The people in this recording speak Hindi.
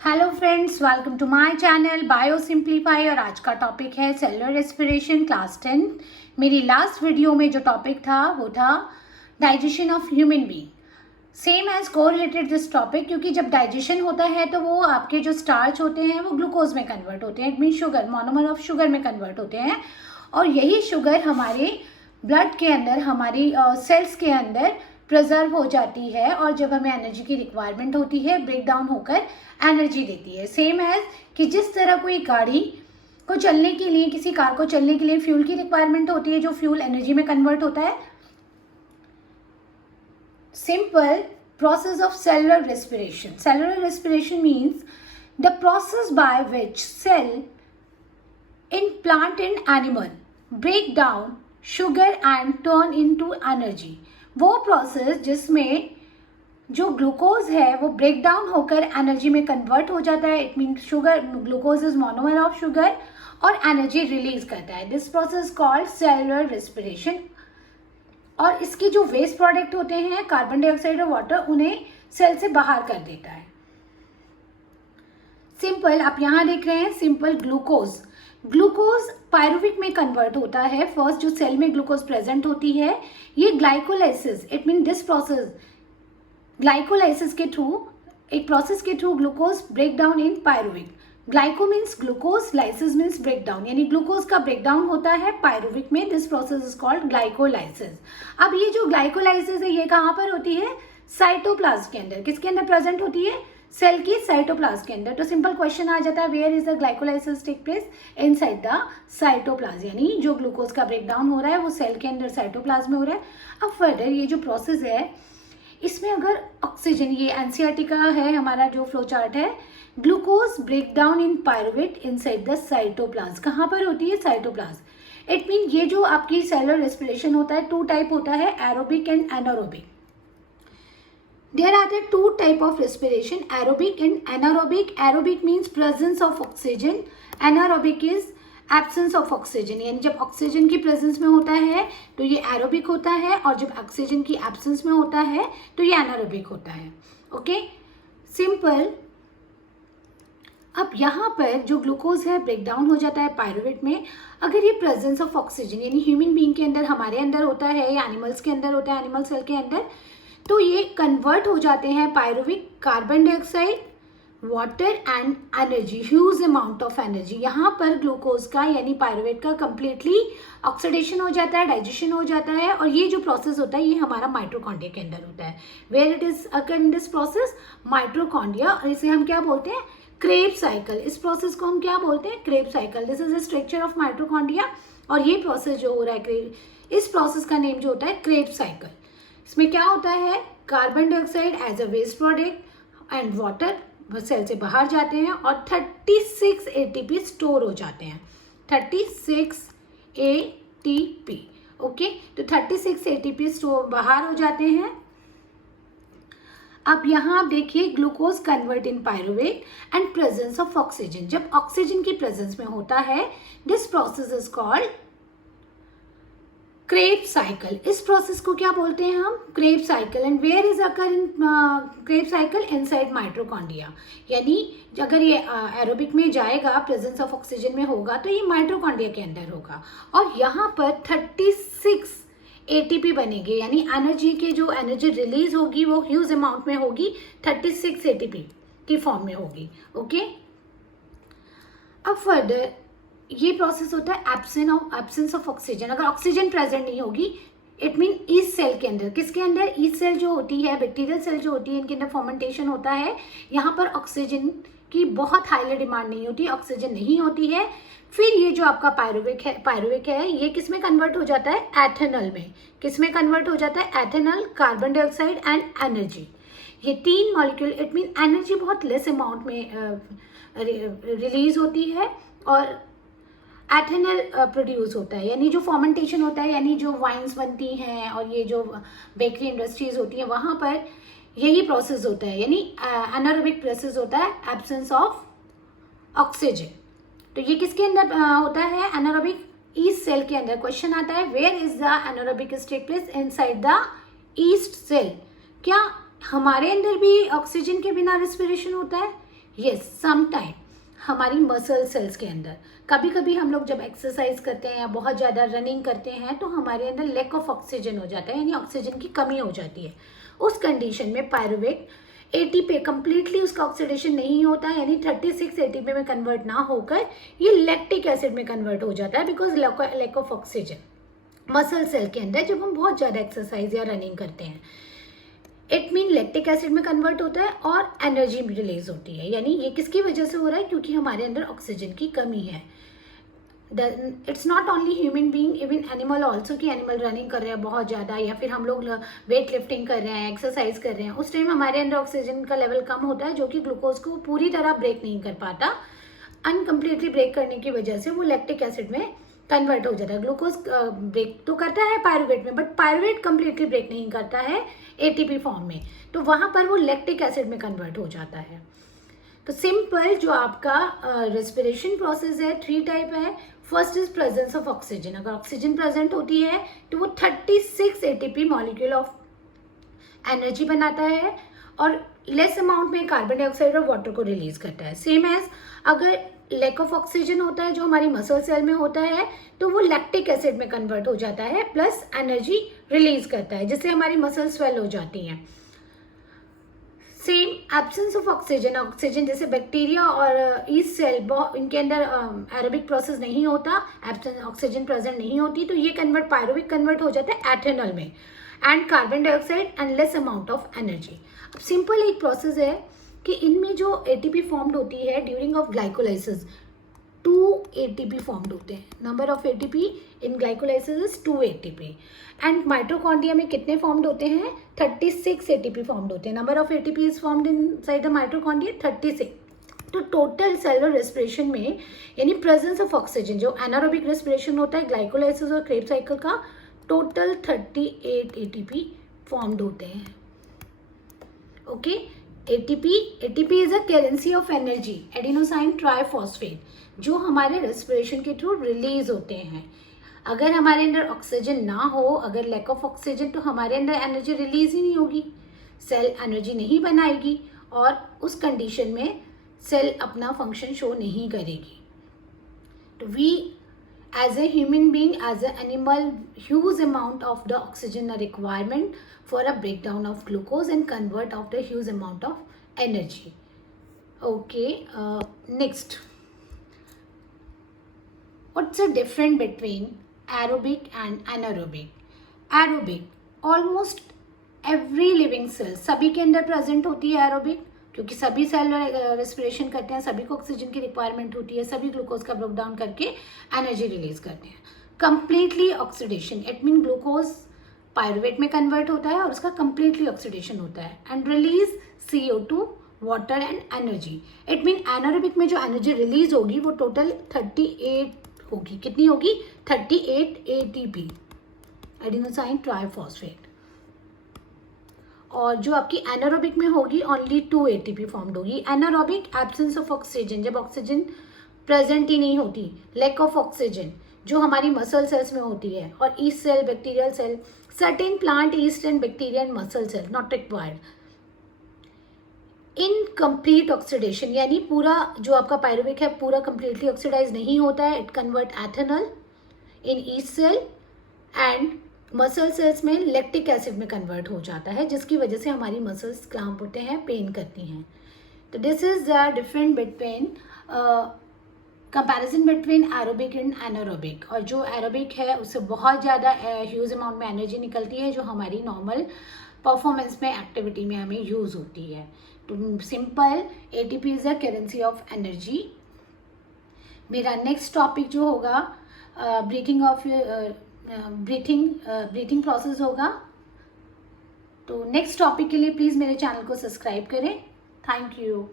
Hello friends, welcome to my channel bio simplify. और आज का टॉपिक है सेलुलर रेस्पिरेशन क्लास 10। मेरी लास्ट वीडियो में जो टॉपिक था वो था digestion of human being. Same as correlated this topic, क्योंकि जब डाइजेशन होता है तो वो आपके जो स्टार्च होते हैं वो ग्लूकोज में कन्वर्ट होते हैं। It mean sugar, monomer of sugar में कन्वर्ट होते हैं। और यही शुगर हमारे ब्लड के अंदर, हमारी सेल्स के अंदर प्रिजर्व हो जाती है और जब हमें एनर्जी की रिक्वायरमेंट होती है ब्रेक डाउन होकर एनर्जी देती है। सेम एज कि जिस तरह कोई गाड़ी को चलने के लिए, किसी कार को चलने के लिए फ्यूल की रिक्वायरमेंट होती है, जो फ्यूल एनर्जी में कन्वर्ट होता है। Simple process of cellular respiration. Cellular respiration means the process by which cell in plant and animal break down sugar and turn into energy। वो प्रोसेस जिसमें जो ग्लूकोज है वो ब्रेक डाउन होकर एनर्जी में कन्वर्ट हो जाता है। It mean sugar, glucose is monomer of sugar और एनर्जी रिलीज करता है। This process called cellular respiration. और इसके जो वेस्ट प्रोडक्ट होते हैं, कार्बन डाइऑक्साइड और वाटर, उन्हें सेल से बाहर कर देता है। सिंपल आप यहाँ देख रहे हैं, सिंपल ग्लूकोज पायरुविक में कन्वर्ट होता है। फर्स्ट जो सेल में ग्लूकोज प्रेजेंट होती है, ये glycolysis, it mean this process, glycolysis के थ्रू, एक प्रोसेस के through glucose break down in pyruvic. Glyco means glucose, lysis means break down, यानी ग्लूकोज का ब्रेक डाउन होता है पायरुविक में। This process is called glycolysis. अब ये जो ग्लाइकोलाइसिस है ये कहाँ पर होती है? साइटोप्लाज्म के अंदर। किसके अंदर प्रेजेंट होती है? सेल की साइटोप्लाज्म के अंदर। तो सिंपल क्वेश्चन आ जाता है, where is the glycolysis take place? Inside the cytoplasm. यानी जो ग्लूकोज का ब्रेक डाउन हो रहा है वो सेल के अंदर साइटोप्लाज्म में हो रहा है। अब फर्दर ये जो प्रोसेस है, इसमें अगर ऑक्सीजन, ये एनसीईआरटी का है हमारा जो फ्लो चार्ट है, glucose break down in pyruvate inside the cytoplasm. कहाँ पर होती है? साइटोप्लाज्म। इट मीन ये जो आपकी सेलुलर रेस्पिरेशन होता है, टू टाइप होता है, aerobic and anaerobic. There are the two type of respiration, aerobic and anaerobic. Aerobic means presence of oxygen, anaerobic is absence of oxygen। यानी जब ऑक्सीजन की प्रेजेंस में होता है तो ये एरोबिक होता है, और जब ऑक्सीजन की एब्सेंस में होता है तो ये एनारोबिक होता है। Okay, simple. अब यहाँ पर जो ग्लूकोज है ब्रेक डाउन हो जाता है पायरुवेट में। अगर ये प्रेजेंस ऑफ ऑक्सीजन यानी ह्यूमन बीइंग के अंदर, हमारे अंदर होता है या एनिमल्स के अंदर होता है, एनिमल सेल के अंदर, तो ये कन्वर्ट हो जाते हैं pyruvic, carbon dioxide, water and energy, huge amount of energy. यहाँ पर ग्लूकोज का यानी पायरुवेट का कंप्लीटली ऑक्सीडेशन हो जाता है, डाइजेशन हो जाता है। और ये जो प्रोसेस होता है ये हमारा माइटोकॉन्ड्रिया के अंदर होता है। Where it is occur in this process? Mitochondria. और इसे हम क्या बोलते हैं? Crab cycle. इस प्रोसेस को हम क्या बोलते हैं? Krebs cycle. This is the structure of mitochondria. और ये प्रोसेस जो हो रहा है, इस प्रोसेस का नेम जो होता है क्रेब साइकिल। इसमें क्या होता है? Carbon dioxide as a waste product and water cell से बाहर जाते हैं और 36 एटीपी स्टोर हो जाते हैं। 36 एटीपी। ओके, तो 36 एटीपी स्टोर बाहर हो जाते हैं। अब यहाँ आप देखिए, glucose convert in pyruvate and presence of oxygen. जब ऑक्सीजन की प्रेजेंस में होता है, this process is called Kreb cycle. इस प्रोसेस को क्या बोलते हैं हम? Kreb cycle. And where is occur in Kreb cycle? Inside mitochondria. यानी अगर ये एरोबिक में जाएगा, प्रेजेंस ऑफ ऑक्सीजन में होगा, तो ये माइटोकॉन्ड्रिया के अंदर होगा। और यहाँ पर 36 एटीपी बनेंगे, यानी एनर्जी के जो एनर्जी रिलीज होगी वो ह्यूज अमाउंट में होगी, 36 एटीपी की फॉर्म में होगी। ओके, अब फर्दर ये प्रोसेस होता है एब्सेंस ऑफ ऑक्सीजन। अगर ऑक्सीजन प्रेजेंट नहीं होगी, इट मीन ईस्ट सेल के अंदर, किसके अंदर? ईस्ट सेल जो होती है, बैक्टीरियल सेल जो होती है, इनके अंदर फर्मेंटेशन होता है। यहाँ पर ऑक्सीजन की बहुत हाईली डिमांड नहीं होती, ऑक्सीजन नहीं होती है। फिर ये जो आपका पायरुविक है, ये किस में कन्वर्ट हो जाता है? एथेनॉल में। किस में कन्वर्ट हो जाता है? Ethanol, carbon dioxide and energy. ये तीन मॉलिक्यूल, इट मीन एनर्जी बहुत लेस अमाउंट में रिलीज होती है और एथेनॉल प्रोड्यूस होता है। यानी जो फर्मेंटेशन होता है, यानी जो वाइन्स बनती हैं और ये जो बेकरी इंडस्ट्रीज होती हैं, वहाँ पर यही प्रोसेस होता है, यानी एनारोबिक प्रोसेस होता है, एब्सेंस ऑफ ऑक्सीजन। तो ये किसके अंदर होता है? एनारोबिक, ईस्ट सेल के अंदर। क्वेश्चन आता है, where is the anaerobic take place? Inside the yeast cell. क्या हमारे अंदर भी ऑक्सीजन के बिना रेस्पिरेशन होता है? यस, सम टाइम हमारी मसल सेल्स के अंदर कभी कभी हम लोग जब एक्सरसाइज करते हैं या बहुत ज़्यादा रनिंग करते हैं तो हमारे अंदर लैक ऑफ ऑक्सीजन हो जाता है, यानी ऑक्सीजन की कमी हो जाती है। उस कंडीशन में पायरुवेट एटीपी कंप्लीटली उसका ऑक्सीडेशन नहीं होता, यानी 36 एटीपी में कन्वर्ट ना होकर ये लैक्टिक एसिड में कन्वर्ट हो जाता है because lack of oxygen muscle cell के अंदर जब हम बहुत ज़्यादा एक्सरसाइज या रनिंग करते हैं। इट मीन लैक्टिक एसिड में कन्वर्ट होता है और एनर्जी रिलीज होती है, यानी ये किसकी वजह से हो रहा है, क्योंकि हमारे अंदर ऑक्सीजन की कमी है। It's not only human being, even animal also, कि एनिमल रनिंग कर रहे हैं बहुत ज़्यादा या फिर हम लोग वेट लिफ्टिंग कर रहे हैं, एक्सरसाइज कर रहे हैं, उस टाइम हमारे अंदर ऑक्सीजन का लेवल कम होता है जो कि ग्लूकोज को पूरी तरह ब्रेक नहीं कर पाता। अनकम्प्लीटली ब्रेक करने की वजह से वो लैक्टिक एसिड में कन्वर्ट हो जाता है। ग्लूकोज ब्रेक तो करता है पायरुवेट में, बट पायरुवेट कम्प्लीटली ब्रेक नहीं करता है एटीपी फॉर्म में, तो वहाँ पर वो लैक्टिक एसिड में कन्वर्ट हो जाता है। तो सिंपल जो आपका रेस्पिरेशन प्रोसेस है 3 टाइप है। First is presence of oxygen, अगर ऑक्सीजन प्रेजेंट होती है तो वो 36 एटीपी मॉलिक्यूल ऑफ एनर्जी बनाता है और लेस अमाउंट में कार्बन डाइऑक्साइड और वाटर को रिलीज करता है। सेम एज अगर लैक ऑफ ऑक्सीजन होता है जो हमारी मसल सेल में होता है तो वो लैक्टिक एसिड में कन्वर्ट हो जाता है प्लस एनर्जी रिलीज करता है जिससे हमारी मसल स्वेल हो जाती हैं। Same absence of oxygen, oxygen जैसे बैक्टीरिया और ईस्ट सेल इनके अंदर एरोबिक प्रोसेस नहीं होता, एब्सेंस ऑक्सीजन प्रेजेंट नहीं होती, तो ये पायरुविक कन्वर्ट हो जाता है एथेनॉल में and carbon dioxide and less amount of energy. अब सिंपल एक प्रोसेस है कि इनमें जो एटीपी फॉर्म्ड होती है during of glycolysis 2 ATP formed होते हैं। Number of ATP in glycolysis is 2 ATP and mitochondria में कितने फॉर्म्ड होते हैं, 36 एटीपी फॉर्म्ड होते हैं। Number of ATP is formed inside the mitochondria 36। तो टोटल सेलुलर रेस्पिरेशन में यानी प्रेजेंस ऑफ ऑक्सीजन जो एनारोबिक रेस्पिरेशन होता है ग्लाइकोलाइसिस और क्रेब्स साइकिल का, टोटल 38 एटीपी फॉर्म्ड होते हैं। Okay, ATP is a currency of energy, adenosine triphosphate, जो हमारे रेस्पिरेशन के थ्रू रिलीज होते हैं। अगर हमारे अंदर ऑक्सीजन ना हो, अगर लैक ऑफ ऑक्सीजन, तो हमारे अंदर एनर्जी रिलीज ही नहीं होगी, सेल एनर्जी नहीं बनाएगी और उस कंडीशन में सेल अपना फंक्शन शो नहीं करेगी। तो we as a human being, as an animal, huge amount of the oxygen are requirement for a breakdown of glucose and convert of the huge amount of energy. Okay, next, what's the difference between aerobic and anaerobic? Aerobic, almost every living cell, सभी के अंदर प्रेजेंट होती है एरोबिक, क्योंकि सभी सेल रेस्पिरेशन करते हैं, सभी को ऑक्सीजन की रिक्वायरमेंट होती है, सभी ग्लूकोज का ब्रेक डाउन करके एनर्जी रिलीज करते हैं। Completely oxidation, it mean glucose pyruvate में कन्वर्ट होता है और उसका कंप्लीटली ऑक्सीडेशन होता है and release CO2, water and energy. It mean anaerobic में जो एनर्जी रिलीज होगी वो टोटल 38 होगी। कितनी होगी, 38 ATP, एडिनोसाइन ट्राइफॉस्फेट। और जो आपकी एनारोबिक में होगी ओनली 2 ATP फॉर्म्ड होगी। एनारोबिक, एब्सेंस ऑफ ऑक्सीजन, जब ऑक्सीजन प्रेजेंट ही नहीं होती, लैक ऑफ ऑक्सीजन जो हमारी मसल सेल्स में होती है, और yeast cell, bacterial cell, certain plant yeast and bacteria and muscle cell not required. Incomplete oxidation, यानी पूरा जो आपका पायरुविक है पूरा कंप्लीटली ऑक्सीडाइज नहीं होता है, it convert ethanol in yeast cell and muscle cells में लैक्टिक एसिड में कन्वर्ट हो जाता है, जिसकी वजह से हमारी मसल्स क्लैम्प होते हैं, पेन करती हैं। तो this is the different between comparison between aerobic and anaerobic. और जो एरोबिक है उससे बहुत ज़्यादा ह्यूज अमाउंट में एनर्जी निकलती है जो हमारी नॉर्मल परफॉर्मेंस में, एक्टिविटी में हमें यूज़ होती है। तो simple ATP is the currency of energy. मेरा नेक्स्ट टॉपिक जो होगा ब्रीथिंग प्रोसेस होगा। तो नेक्स्ट टॉपिक के लिए प्लीज़ मेरे चैनल को सब्सक्राइब करें। Thank you.